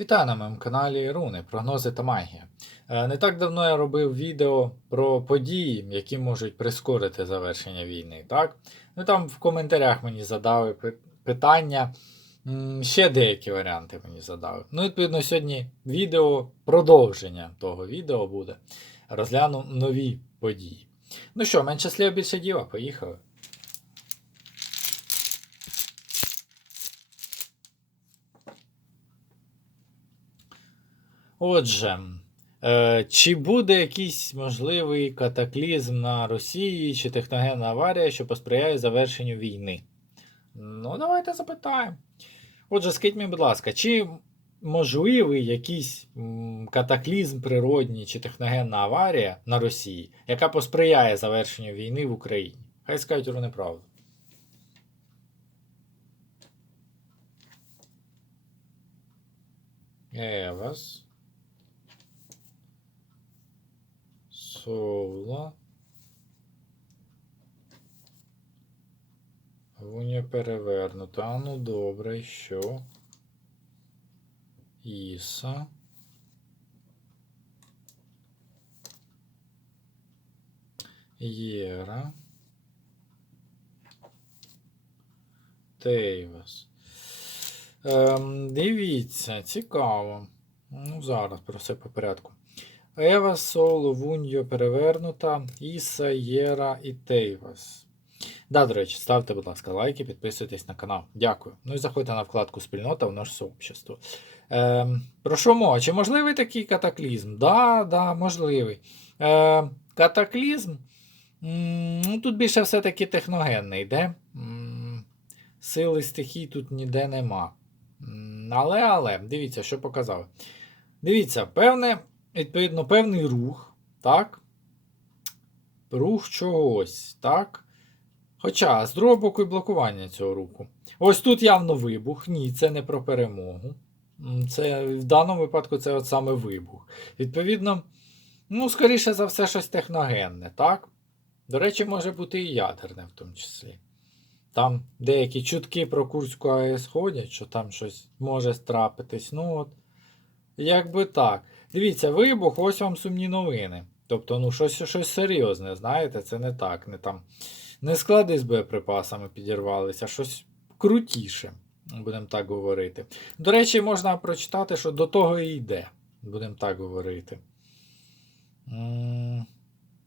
Вітаю на моєму каналі Руни, прогнози та магія. Е, Не так давно я робив відео про події, які можуть прискорити завершення війни. Так? Ну там в коментарях мені задали питання. Ще деякі варіанти мені задали. Ну, відповідно, сьогодні відео, продовження того відео буде. Розгляну нові події. Ну що, менше слів, більше діла, поїхали. Отже, е, чи буде якийсь можливий катаклізм на Росії чи техногенна аварія, що посприяє завершенню війни? Ну, давайте запитаємо. Отже, скажіть мені, будь ласка, чи можливий якийсь катаклізм природній чи техногенна аварія на Росії, яка посприяє завершенню війни в Україні? Хай скажуть про неправду. Евас. Соло. Гуня перевернута. А ну добре, що? Іса. Єра. Тейвас. Ем, дивіться, цікаво. Ну, зараз про все по порядку. Ева, Соло, Вуньо перевернута, Іса, Єра і Тейвас. Да, до речі, ставте, будь ласка, лайки, підписуйтесь на канал. Дякую. Ну і заходьте на вкладку Спільнота в наше сообщество. Ем, про що мова? Чи можливий такий катаклізм? Да, да, можливий. Ем, катаклізм. Ну, тут більше все-таки техногенний, де? Сили стихій тут ніде нема. Але, але, дивіться, що показав. Дивіться, певне, відповідно, певний рух, так? Рух чогось, так? Хоча, з другого боку, і блокування цього руху. Ось тут явно вибух. Ні, це не про перемогу. Це в даному випадку це от саме вибух. Відповідно, ну, скоріше за все, щось техногенне, так? До речі, може бути і ядерне в тому числі. Там деякі чутки про Курську АЕС ходять, що там щось може трапитись. Ну от, якби так. Дивіться, вибух, ось вам сумні новини. Тобто, ну, щось, щось серйозне, знаєте, це не так. Не там не склади з боєприпасами підірвалися, щось крутіше, будемо так говорити. До речі, можна прочитати, що до того і йде, будемо так говорити. М,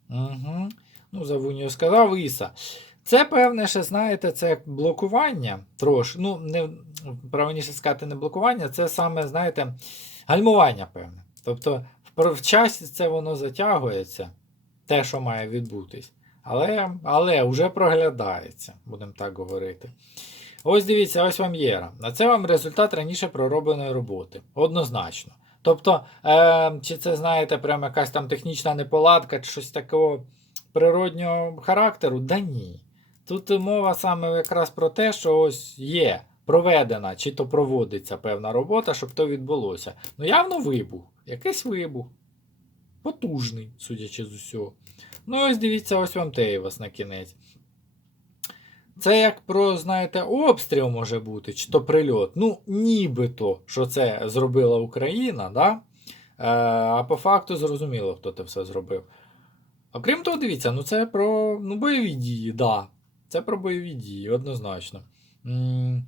Угу. Ну, за Вунію сказав Іса. Це, певне, ще, знаєте, це як блокування трошки. Ну, не правильніше сказати, не блокування, це саме, знаєте, гальмування, певне. Тобто, в, часі це воно затягується, те, що має відбутись. Але, але вже проглядається, будемо так говорити. Ось дивіться, ось вам єра. А це вам результат раніше проробленої роботи. Однозначно. Тобто, е, чи це, знаєте, прямо якась там технічна неполадка, чи щось такого природнього характеру? Да ні. Тут мова саме якраз про те, що ось є проведена, чи то проводиться певна робота, щоб то відбулося. Ну, явно вибух. Якийсь вибух. Потужний, судячи з усього. Ну, ось дивіться, ось вам Тейвас на кінець. Це як про, знаєте, обстріл може бути, чи то прильот. Ну, нібито, що це зробила Україна, да? Е, а по факту зрозуміло, хто це все зробив. Окрім того, дивіться, ну це про ну, бойові дії, да. Це про бойові дії, однозначно. М,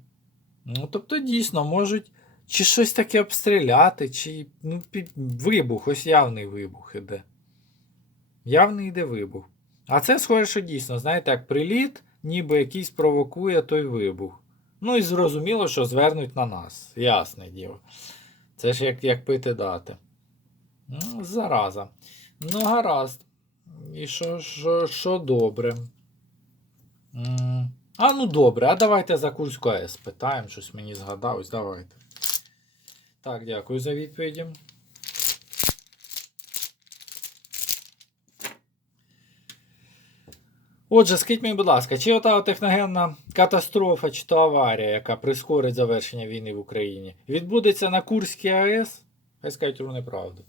Ну, тобто, дійсно, можуть чи щось таке обстріляти, чи ну, вибух, ось явний вибух іде. Явний йде вибух. А це схоже, що дійсно, знаєте, як приліт, ніби якийсь провокує той вибух. Ну і зрозуміло, що звернуть на нас. Ясне діло. Це ж як, як пити дати. Ну, зараза. Ну, гаразд. І що, що, що добре? А ну добре, а давайте за Курську АЕС питаємо, щось мені згадалось. Давайте. Так, дякую за відповіді. Отже, скажіть мені, будь ласка, чи ота техногенна катастрофа чи то аварія, яка прискорить завершення війни в Україні, відбудеться на Курській АЕС? Хай скажуть про неправду.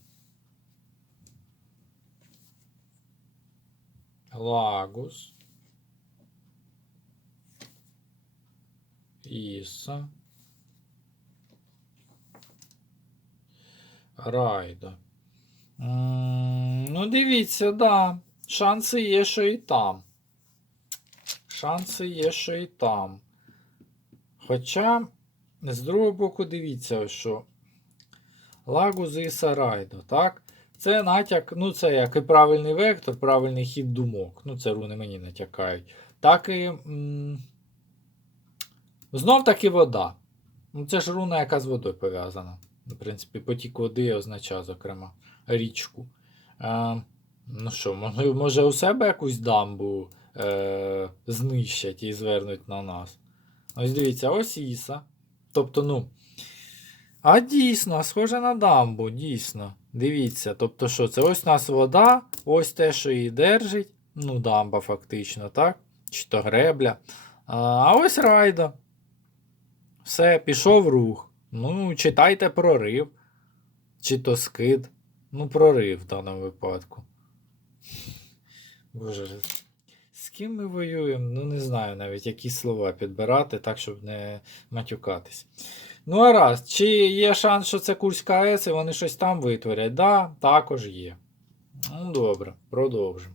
Лагус. Іса. Райдо. Ну, дивіться, да. Шанси є, що і там. Шанси є, що і там. Хоча, з другого боку, дивіться, що. Лагузи і Сарайдо, так? Це натяк, ну це як і правильний вектор, правильний хід думок. Ну, це руни мені натякають. Так і. Знов таки вода. Ну, це ж руна, яка з водою пов'язана. В принципі, потік води означає, зокрема, річку. Е, ну що, може, у себе якусь дамбу е, знищать і звернуть на нас. Ось дивіться, ось Іса. Тобто, ну. А дійсно, схоже на дамбу, дійсно. Дивіться. Тобто, що це ось у нас вода, ось те, що її держить. Ну, дамба, фактично, так? Чи то гребля. А ось райда. Все, пішов рух. Ну, читайте прорив. Чи то скид. Ну, прорив в даному випадку. Боже. З ким ми воюємо? Ну, не знаю навіть, які слова підбирати, так, щоб не матюкатись. Ну, а раз, чи є шанс, що це Курська АЕС і вони щось там витворять? Да, також є. Ну, добре, продовжимо.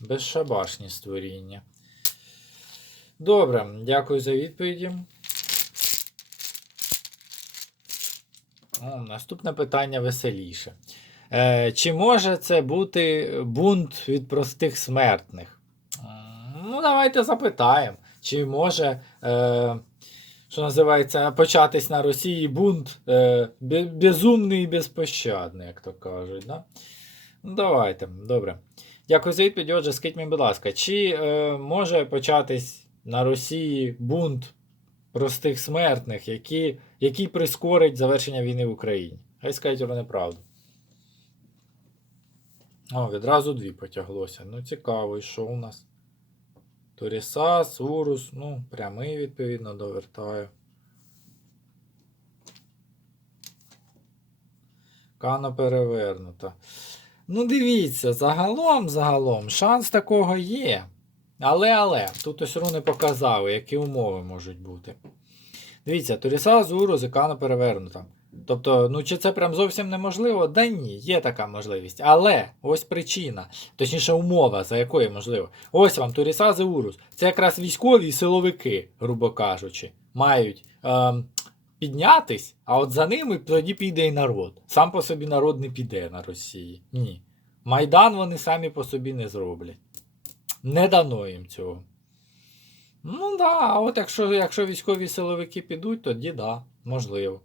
Безшабашні створіння. Добре, дякую за відповіді. О, наступне питання веселіше. Е, чи може це бути бунт від простих смертних? Ну, давайте запитаємо. Чи може, е, що називається, початись на Росії бунт е, безумний і безпощадний, як то кажуть. Да? Ну, давайте, добре. Дякую за відповідь. Отже, скажіть мені, будь ласка, чи е, може початись на Росії бунт простих смертних, які, який прискорить завершення війни в Україні? Хай скажуть вони правду. О, відразу дві потяглося. Ну, цікаво, і що у нас? Торісас, Урус, ну, прямий, відповідно, довертаю. Кано перевернута. Ну, дивіться, загалом, загалом, шанс такого є. Але, але, тут ось руни показали, які умови можуть бути. Дивіться, Торіса з Урус і перевернута. Тобто, ну чи це прям зовсім неможливо? Да ні, є така можливість. Але ось причина, точніше, умова, за якою можливо. Ось вам Туріса і Урус. Це якраз військові і силовики, грубо кажучи, мають ем, піднятись, а от за ними тоді піде і народ. Сам по собі народ не піде на Росії. Ні. Майдан вони самі по собі не зроблять. Не дано їм цього. Ну да, а от якщо, якщо військові силовики підуть, тоді да, можливо.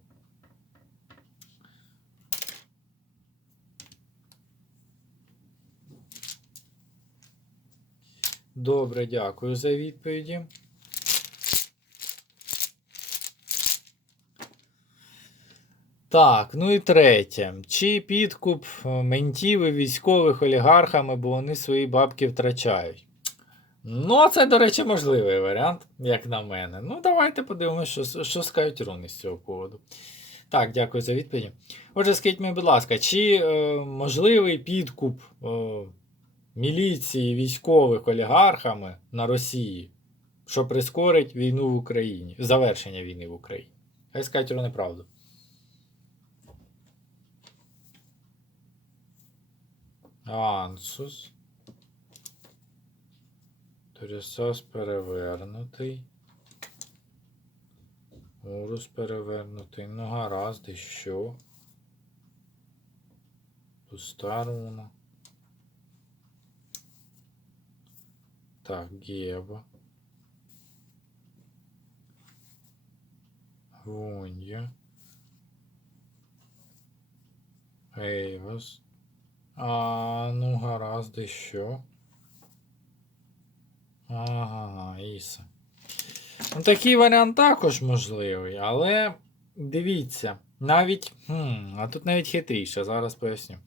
Добре, дякую за відповіді. Так, ну і третє. Чи підкуп е, ментів і військових олігархами, бо вони свої бабки втрачають? Ну, це, до речі, можливий варіант, як на мене. Ну, давайте подивимося, що, що скажуть руни з цього поводу. Так, дякую за відповіді. Отже, скажіть мені, будь ласка, чи е, можливий підкуп е, міліції військових олігархами на Росії, що прискорить війну в Україні, завершення війни в Україні? Хай скажуть руни правду. Ансус. Торісос перевернутий. Урус перевернутий. Ну, гаразд, і що? Пуста руна. Так, Геба. Гунья. Ейвас. А, ну гаразд, і що? Ага, Іса. Ну, такий варіант також можливий, але дивіться, навіть. Хм, а тут навіть хитріше, зараз поясню.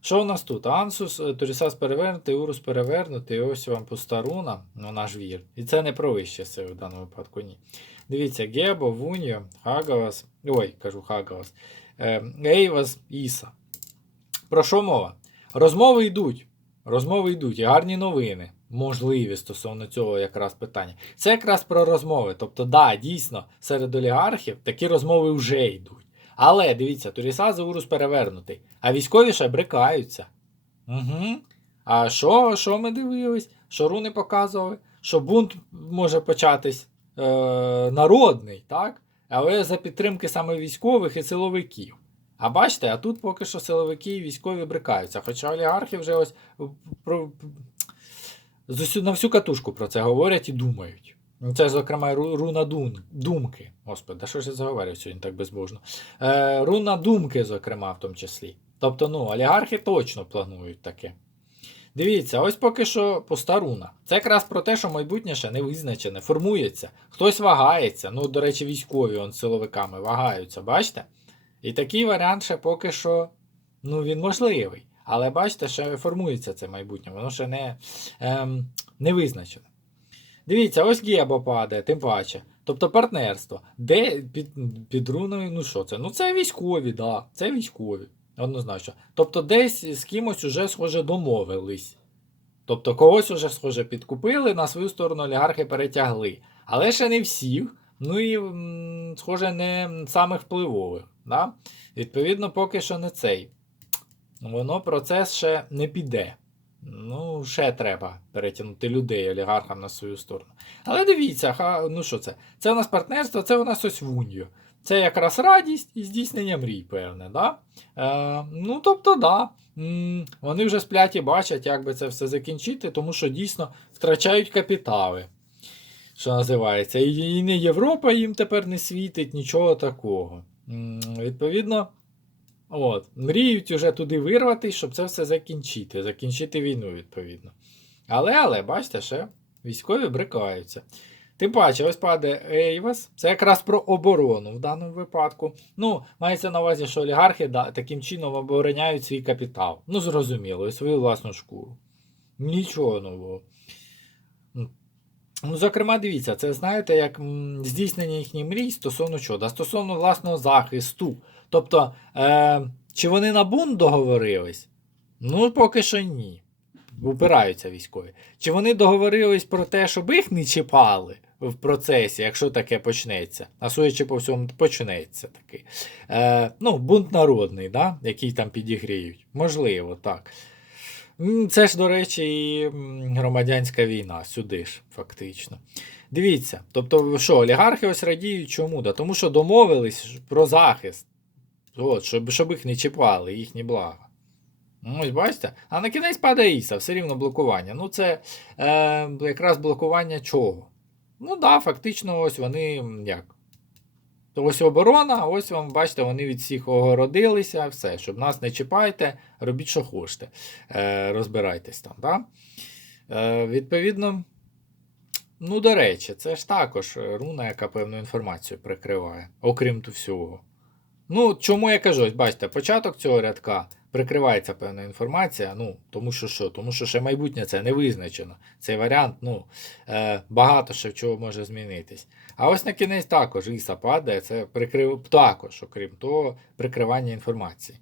Що у нас тут? Ансус, е, Турісас перевернутий, Урус перевернутий, ось вам пуста руна, ну наш вір. І це не про вище сили в даному випадку, ні. Дивіться, Гебо, Вуньо, Хагавас. Ой, кажу Хагавас. Е, Ейвас, Іса. Про що мова? Розмови йдуть. Розмови йдуть, і гарні новини. Можливі стосовно цього якраз питання. Це якраз про розмови. Тобто, да, дійсно, серед олігархів такі розмови вже йдуть. Але дивіться, Туріса Заурус перевернутий. А військові ще брикаються. Угу. А що, що ми дивились? Що руни показували? Що бунт може початись е, народний, так? Але за підтримки саме військових і силовиків. А бачите, а тут поки що силовики і військові брикаються. Хоча олігархи вже ось про, з усю, на всю катушку про це говорять і думають. Ну, Це, зокрема, руна думки. Господи, да що ж я заговорив сьогодні так безбожно? Е, руна думки, зокрема, в тому числі. Тобто, ну, олігархи точно планують таке. Дивіться, ось поки що пуста руна. Це якраз про те, що майбутнє ще не визначене, формується. Хтось вагається. Ну, до речі, військові он, силовиками вагаються, бачите? І такий варіант ще поки що ну, він можливий. Але бачите, ще формується це майбутнє, воно ще не, ем, не визначене. Дивіться, ось Гебо падає, тим паче. Тобто партнерство. Де під, під руною, ну що це? Ну це військові, да, це військові. Однозначно. Тобто десь з кимось уже, схоже, домовились. Тобто когось уже, схоже, підкупили, на свою сторону олігархи перетягли. Але ще не всіх, ну і, схоже, не самих впливових. Да? Відповідно, поки що не цей. Воно процес ще не піде. Ну, ще треба перетягнути людей олігархам на свою сторону. Але дивіться, ха, ну що це? Це у нас партнерство, це у нас ось в унію. Це якраз радість і здійснення мрій, певне. Да? Е, ну, тобто, да. Вони вже сплять і бачать, як би це все закінчити, тому що дійсно втрачають капітали. Що називається. І не Європа їм тепер не світить, нічого такого. Відповідно, от, мріють уже туди вирватися, щоб це все закінчити. Закінчити війну, відповідно. Але, але, бачите, ще військові брикаються. Тим паче, ось падає Ейвас. Це якраз про оборону в даному випадку. Ну, мається на увазі, що олігархи да, таким чином обороняють свій капітал. Ну, зрозуміло, і свою власну шкуру. Нічого нового. Ну, зокрема, дивіться, це знаєте, як здійснення їхніх мрій стосовно чого? Да, стосовно власного захисту. Тобто, е, чи вони на бунт договорились? Ну, поки що ні. Упираються військові. Чи вони договорились про те, щоб їх не чіпали в процесі, якщо таке почнеться? А судячи по всьому, почнеться такий. Е, ну, бунт народний, да? який там підігріють. Можливо, так. Це ж, до речі, і громадянська війна, сюди ж, фактично. Дивіться, тобто, що, олігархи ось радіють чому? Да? Тому що домовились про захист, От, щоб, щоб їх не чіпали, їхні блага. Ось бачите? А на кінець падає Іса, все рівно блокування. Ну, це е, якраз блокування чого? Ну так, да, фактично, ось вони як. То ось оборона, ось вам, бачите, вони від всіх огородилися, все, щоб нас не чіпайте, робіть, що хочете. Е, розбирайтесь там. Да? Е, відповідно, ну, до речі, це ж також руна, яка певну інформацію прикриває, окрім ту всього. Ну, чому я кажу, бачите, початок цього рядка прикривається певна інформація. Ну, тому що що? Тому що ще майбутнє це не визначено. Цей варіант, ну, е, багато ще чого може змінитись. А ось на кінець також Іса падає, це прикрив також, окрім того, прикривання інформації.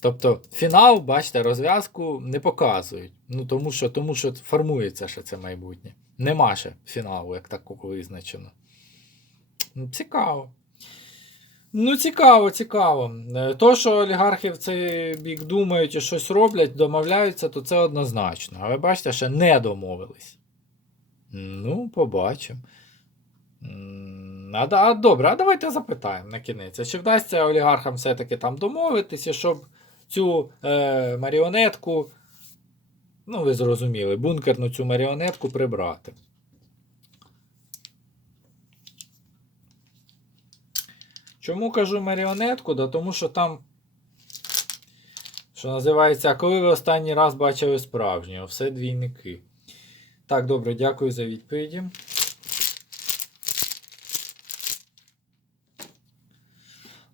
Тобто фінал, бачите, розв'язку не показують. Ну, тому що, тому що формується ще це майбутнє. Нема ще фіналу, як такого визначено. Цікаво. Ну, цікаво, цікаво. Е, То, що олігархи в цей бік думають і щось роблять, домовляються, то це однозначно. Але бачите, ще не домовились. Ну, побачимо. А, а добре, а давайте запитаємо на кінець. А чи вдасться олігархам все-таки там домовитися, щоб цю е, маріонетку, ну, ви зрозуміли, бункерну цю маріонетку прибрати? Чому кажу маріонетку? Да тому що там, що називається, коли ви останній раз бачили справжнього? Все двійники. Так, добре, дякую за відповіді.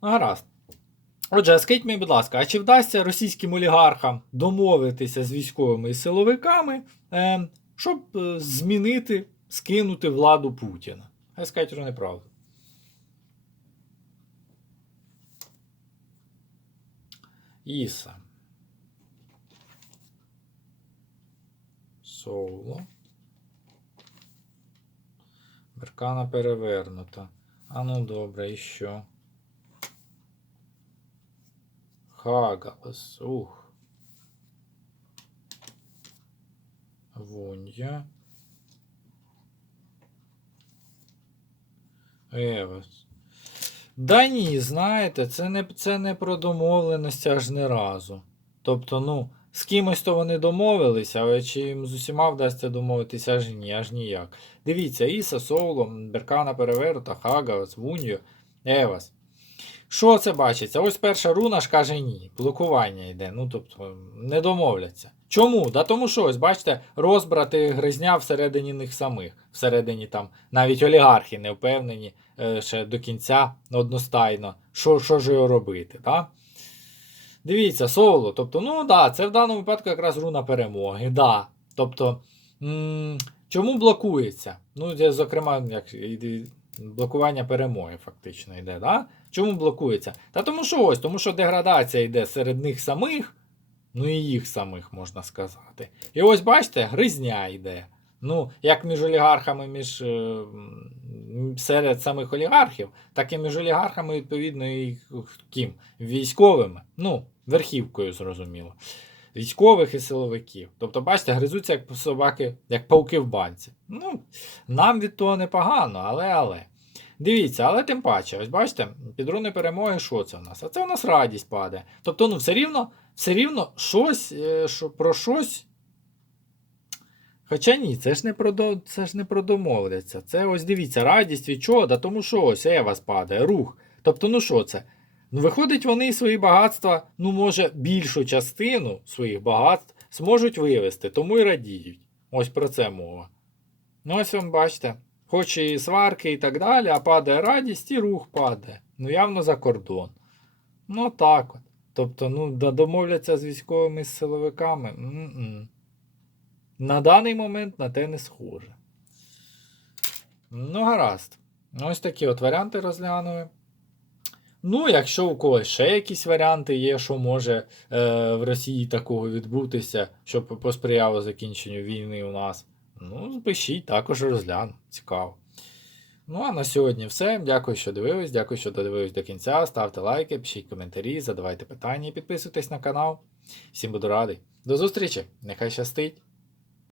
Ну, Гаразд. Отже, скажіть мені, будь ласка, а чи вдасться російським олігархам домовитися з військовими і силовиками, е, щоб е, змінити, скинути владу Путіна? Хай скажуть, що неправда. Іса. Соло. Беркана перевернута. А ну добре, і що? Хагалас. Ух. Вунья. Евес. Да ні, знаєте, це не, це не про домовленості аж не разу. Тобто, ну, з кимось то вони домовилися, але чи їм з усіма вдасться домовитися аж ні, аж ніяк. Дивіться, Іса, Соло, Беркана Переверта, Хагавас, Вуньо, Евас. Що це бачиться? Ось перша руна ж каже ні. Блокування йде. Ну, тобто, не домовляться. Чому? Да тому що ось, бачите, розбрати гризня всередині них самих. Всередині там навіть олігархи не впевнені ще до кінця одностайно, що, що ж його робити. Да? Дивіться, соло. Тобто, ну да, це в даному випадку якраз руна перемоги. Да. Тобто, м- чому блокується? Ну, зокрема, як блокування перемоги фактично йде. Да? Чому блокується? Та тому що ось, тому що деградація йде серед них самих, ну і їх самих, можна сказати. І ось бачите, гризня йде. Ну, як між олігархами, між е, серед самих олігархів, так і між олігархами, відповідно, і ким? Військовими. Ну, верхівкою, зрозуміло. Військових і силовиків. Тобто, бачите, гризуться як собаки, як пауки в банці. Ну, нам від того непогано, але але. Дивіться, але тим паче, ось бачите, під руни перемоги, що це у нас? А це у нас радість падає. Тобто, ну, все рівно, все рівно щось, е, про щось. Хоча ні, це ж не про, до- це ж не про домовляться. Це ось дивіться, радість від чого? Да тому що ось Ева спадає, рух. Тобто, ну що це? Ну, виходить, вони свої багатства, ну, може, більшу частину своїх багатств зможуть вивести, тому і радіють. Ось про це мова. Ну, ось вам бачите, хоч і сварки і так далі, а падає радість і рух падає. Ну, явно за кордон. Ну, так от. Тобто, ну, домовляться з військовими з силовиками. М-м. На даний момент на те не схоже. Ну, гаразд. Ось такі от варіанти розглянули. Ну, якщо у когось ще якісь варіанти є, що може е, в Росії такого відбутися, щоб посприяло закінченню війни у нас, ну, пишіть, також розгляну. Цікаво. Ну, а на сьогодні все. Дякую, що дивились. Дякую, що додивились до кінця. Ставте лайки, пишіть коментарі, задавайте питання і підписуйтесь на канал. Всім буду радий. До зустрічі! Нехай щастить!